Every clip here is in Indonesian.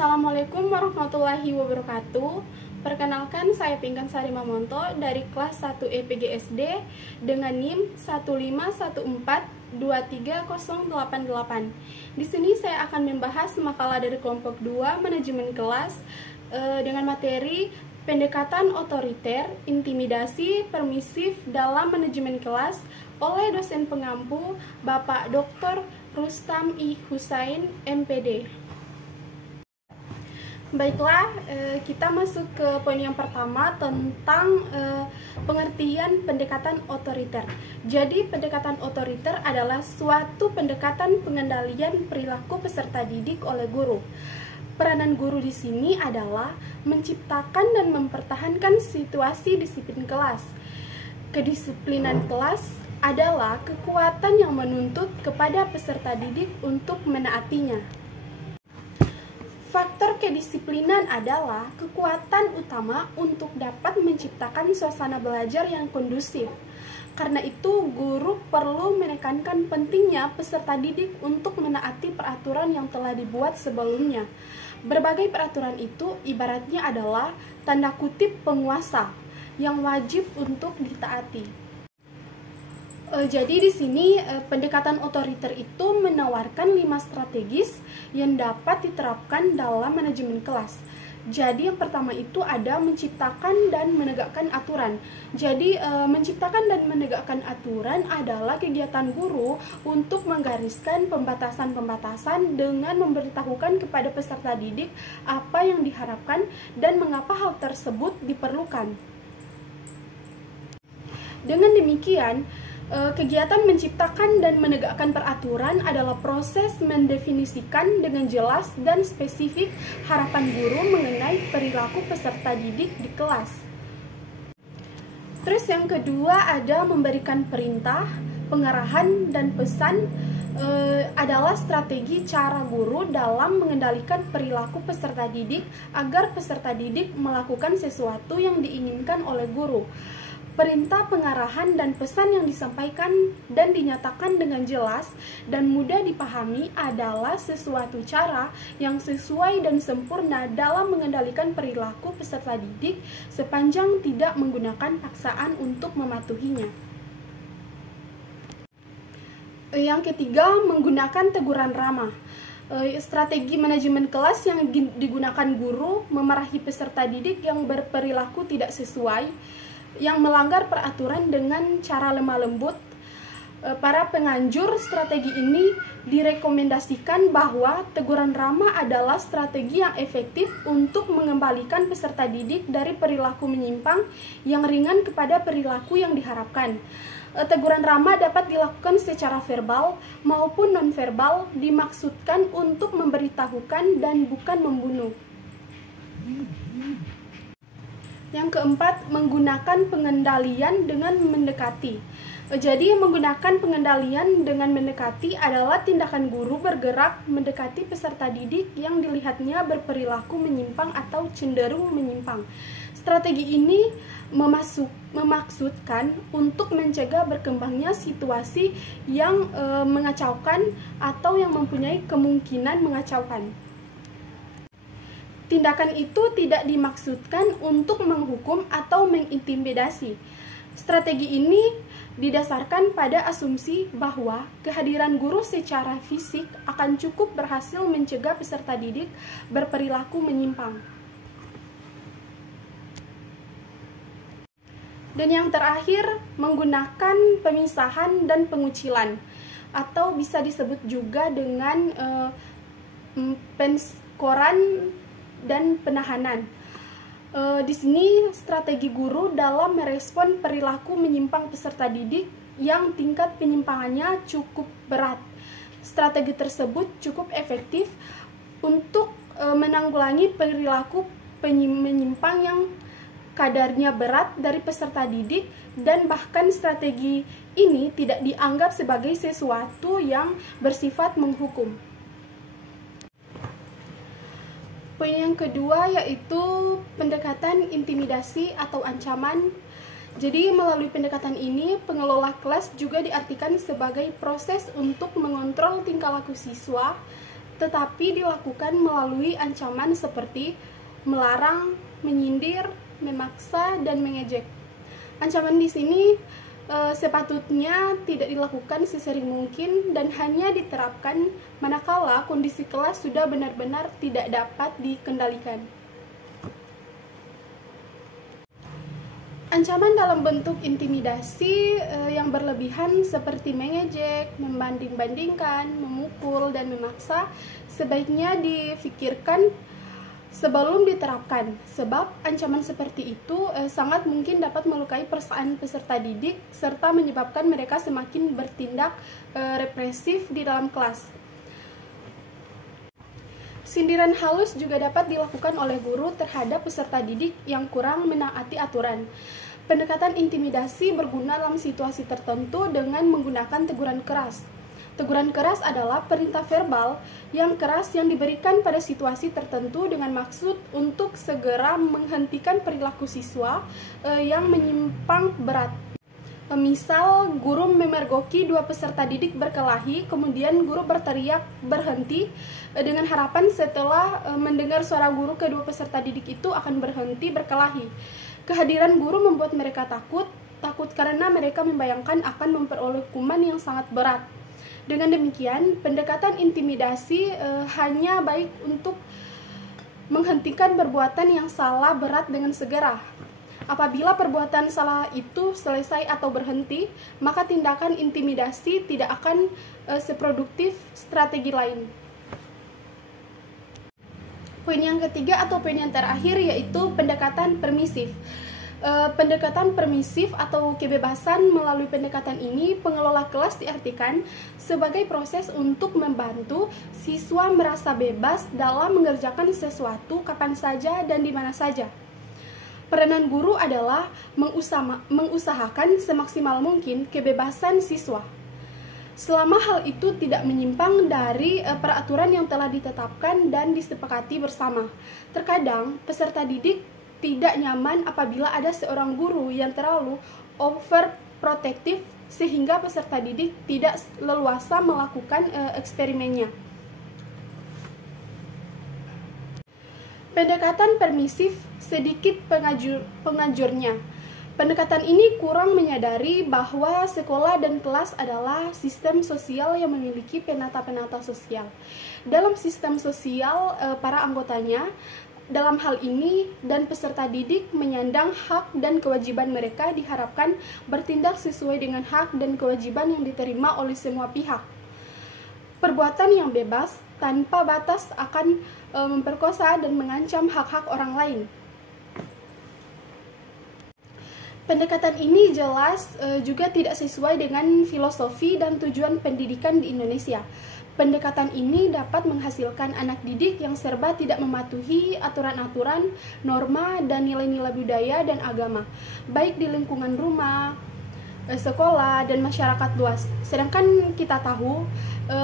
Assalamualaikum warahmatullahi wabarakatuh. Perkenalkan, saya Pinkan Sari Mamonto dari kelas 1 EPGSD dengan NIM 151423088. Di sini saya akan membahas makalah dari kelompok 2 manajemen kelas dengan materi pendekatan otoriter, intimidasi, permisif dalam manajemen kelas oleh dosen pengampu Bapak Dr. Rustam I. Husain, MPD. Baiklah, kita masuk ke poin yang pertama tentang pengertian pendekatan otoriter. Jadi, pendekatan otoriter adalah suatu pendekatan pengendalian perilaku peserta didik oleh guru. Peranan guru di sini adalah menciptakan dan mempertahankan situasi disiplin kelas. Kedisiplinan kelas adalah kekuatan yang menuntut kepada peserta didik untuk menaatinya. Faktor kedisiplinan adalah kekuatan utama untuk dapat menciptakan suasana belajar yang kondusif. Karena itu, guru perlu menekankan pentingnya peserta didik untuk menaati peraturan yang telah dibuat sebelumnya. Berbagai peraturan itu ibaratnya adalah tanda kutip penguasa yang wajib untuk ditaati. Jadi di sini pendekatan otoriter itu menawarkan 5 strategis yang dapat diterapkan dalam manajemen kelas. Jadi yang pertama itu ada menciptakan dan menegakkan aturan. Jadi menciptakan dan menegakkan aturan adalah kegiatan guru untuk menggariskan pembatasan-pembatasan dengan memberitahukan kepada peserta didik apa yang diharapkan dan mengapa hal tersebut diperlukan. Dengan demikian, kegiatan menciptakan dan menegakkan peraturan adalah proses mendefinisikan dengan jelas dan spesifik harapan guru mengenai perilaku peserta didik di kelas. Terus yang kedua ada memberikan perintah, pengarahan, dan pesan adalah strategi cara guru dalam mengendalikan perilaku peserta didik agar peserta didik melakukan sesuatu yang diinginkan oleh guru. Perintah, pengarahan, dan pesan yang disampaikan dan dinyatakan dengan jelas dan mudah dipahami adalah sesuatu cara yang sesuai dan sempurna dalam mengendalikan perilaku peserta didik sepanjang tidak menggunakan paksaan untuk mematuhinya. Yang ketiga, menggunakan teguran ramah. Strategi manajemen kelas yang digunakan guru memarahi peserta didik yang berperilaku tidak sesuai, yang melanggar peraturan dengan cara lemah lembut. Para penganjur strategi ini direkomendasikan bahwa teguran ramah adalah strategi yang efektif untuk mengembalikan peserta didik dari perilaku menyimpang yang ringan kepada perilaku yang diharapkan. Teguran ramah dapat dilakukan secara verbal maupun nonverbal, dimaksudkan untuk memberitahukan dan bukan membunuh. Yang keempat, menggunakan pengendalian dengan mendekati. Jadi, menggunakan pengendalian dengan mendekati adalah tindakan guru bergerak mendekati peserta didik yang dilihatnya berperilaku menyimpang atau cenderung menyimpang. Strategi ini memaksudkan untuk mencegah berkembangnya situasi yang mengacaukan atau yang mempunyai kemungkinan mengacaukan. Tindakan itu tidak dimaksudkan untuk menghukum atau mengintimidasi. Strategi ini didasarkan pada asumsi bahwa kehadiran guru secara fisik akan cukup berhasil mencegah peserta didik berperilaku menyimpang. Dan yang terakhir, menggunakan pemisahan dan pengucilan, atau bisa disebut juga dengan penskoran dan penahanan. Di sini strategi guru dalam merespon perilaku menyimpang peserta didik yang tingkat penyimpangannya cukup berat. Strategi tersebut cukup efektif untuk menanggulangi perilaku menyimpang yang kadarnya berat dari peserta didik, dan bahkan strategi ini tidak dianggap sebagai sesuatu yang bersifat menghukum. Poin yang kedua yaitu pendekatan intimidasi atau ancaman. Jadi melalui pendekatan ini, pengelola kelas juga diartikan sebagai proses untuk mengontrol tingkah laku siswa tetapi dilakukan melalui ancaman seperti melarang, menyindir, memaksa, dan mengejek. Ancaman di sini sepatutnya tidak dilakukan sesering mungkin dan hanya diterapkan manakala kondisi kelas sudah benar-benar tidak dapat dikendalikan. Ancaman dalam bentuk intimidasi yang berlebihan seperti mengejek, membanding-bandingkan, memukul, dan memaksa sebaiknya difikirkan sebelum diterapkan, sebab ancaman seperti itu sangat mungkin dapat melukai perasaan peserta didik serta menyebabkan mereka semakin bertindak represif di dalam kelas. Sindiran halus juga dapat dilakukan oleh guru terhadap peserta didik yang kurang menaati aturan. Pendekatan intimidasi berguna dalam situasi tertentu dengan menggunakan teguran keras. Teguran keras adalah perintah verbal yang keras yang diberikan pada situasi tertentu dengan maksud untuk segera menghentikan perilaku siswa yang menyimpang berat. Misal, guru memergoki dua peserta didik berkelahi, kemudian guru berteriak berhenti dengan harapan setelah mendengar suara guru kedua peserta didik itu akan berhenti berkelahi. Kehadiran guru membuat mereka takut karena mereka membayangkan akan memperoleh hukuman yang sangat berat. Dengan demikian, pendekatan intimidasi hanya baik untuk menghentikan perbuatan yang salah berat dengan segera. Apabila perbuatan salah itu selesai atau berhenti, maka tindakan intimidasi tidak akan seproduktif strategi lain. Poin yang ketiga atau poin yang terakhir yaitu pendekatan permisif. Pendekatan permisif atau kebebasan. Melalui pendekatan ini, pengelola kelas diartikan sebagai proses untuk membantu siswa merasa bebas dalam mengerjakan sesuatu kapan saja dan di mana saja. Peranan guru adalah mengusahakan semaksimal mungkin kebebasan siswa. Selama hal itu tidak menyimpang dari peraturan yang telah ditetapkan dan disepakati bersama. Terkadang, peserta didik tidak nyaman apabila ada seorang guru yang terlalu overprotective sehingga peserta didik tidak leluasa melakukan eksperimennya. Pendekatan permisif sedikit pengajurnya. Pendekatan ini kurang menyadari bahwa sekolah dan kelas adalah sistem sosial yang memiliki penata-penata sosial. Dalam sistem sosial, para anggotanya dalam hal ini dan peserta didik menyandang hak dan kewajiban mereka diharapkan bertindak sesuai dengan hak dan kewajiban yang diterima oleh semua pihak. Perbuatan yang bebas tanpa batas akan memperkosa dan mengancam hak-hak orang lain. Pendekatan ini jelas juga tidak sesuai dengan filosofi dan tujuan pendidikan di Indonesia. Pendekatan ini dapat menghasilkan anak didik yang serba tidak mematuhi aturan-aturan, norma, dan nilai-nilai budaya dan agama, baik di lingkungan rumah, sekolah, dan masyarakat luas. Sedangkan kita tahu,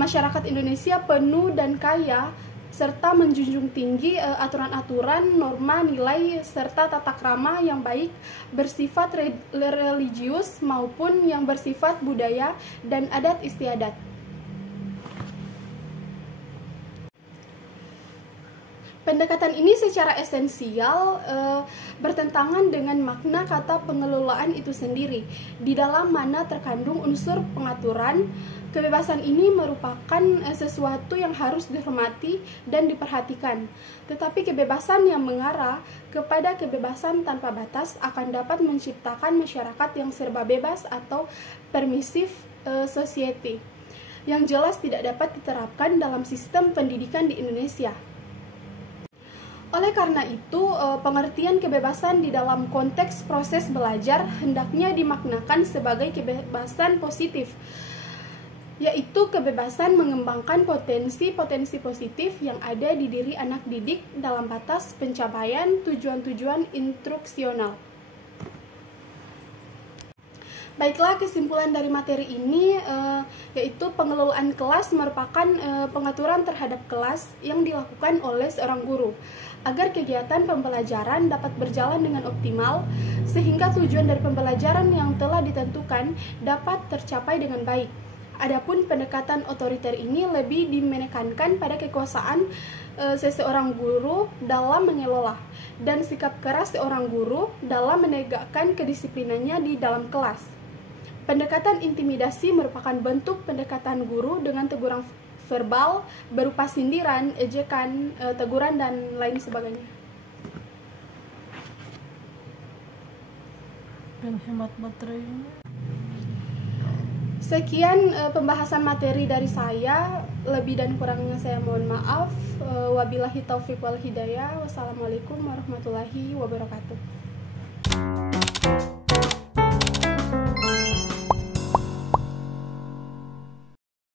masyarakat Indonesia penuh dan kaya, serta menjunjung tinggi aturan-aturan, norma, nilai, serta tata krama yang baik bersifat religius maupun yang bersifat budaya dan adat istiadat. Pendekatan ini secara esensial bertentangan dengan makna kata pengelolaan itu sendiri, di dalam mana terkandung unsur pengaturan. Kebebasan ini merupakan sesuatu yang harus dihormati dan diperhatikan, tetapi kebebasan yang mengarah kepada kebebasan tanpa batas akan dapat menciptakan masyarakat yang serba bebas atau permissive society, yang jelas tidak dapat diterapkan dalam sistem pendidikan di Indonesia. Oleh karena itu, pengertian kebebasan di dalam konteks proses belajar hendaknya dimaknakan sebagai kebebasan positif, yaitu kebebasan mengembangkan potensi-potensi positif yang ada di diri anak didik dalam batas pencapaian tujuan-tujuan instruksional. Baiklah, kesimpulan dari materi ini yaitu pengelolaan kelas merupakan pengaturan terhadap kelas yang dilakukan oleh seorang guru agar kegiatan pembelajaran dapat berjalan dengan optimal sehingga tujuan dari pembelajaran yang telah ditentukan dapat tercapai dengan baik. Adapun pendekatan otoriter ini lebih dimenekankan pada kekuasaan seseorang guru dalam mengelola dan sikap keras seorang guru dalam menegakkan kedisiplinannya di dalam kelas. Pendekatan intimidasi merupakan bentuk pendekatan guru dengan teguran verbal berupa sindiran, ejekan, teguran, dan lain sebagainya. Hemat baterai. Sekian pembahasan materi dari saya. Lebih dan kurangnya saya mohon maaf. Wabillahi taufiq wal hidayah. Wassalamualaikum warahmatullahi wabarakatuh.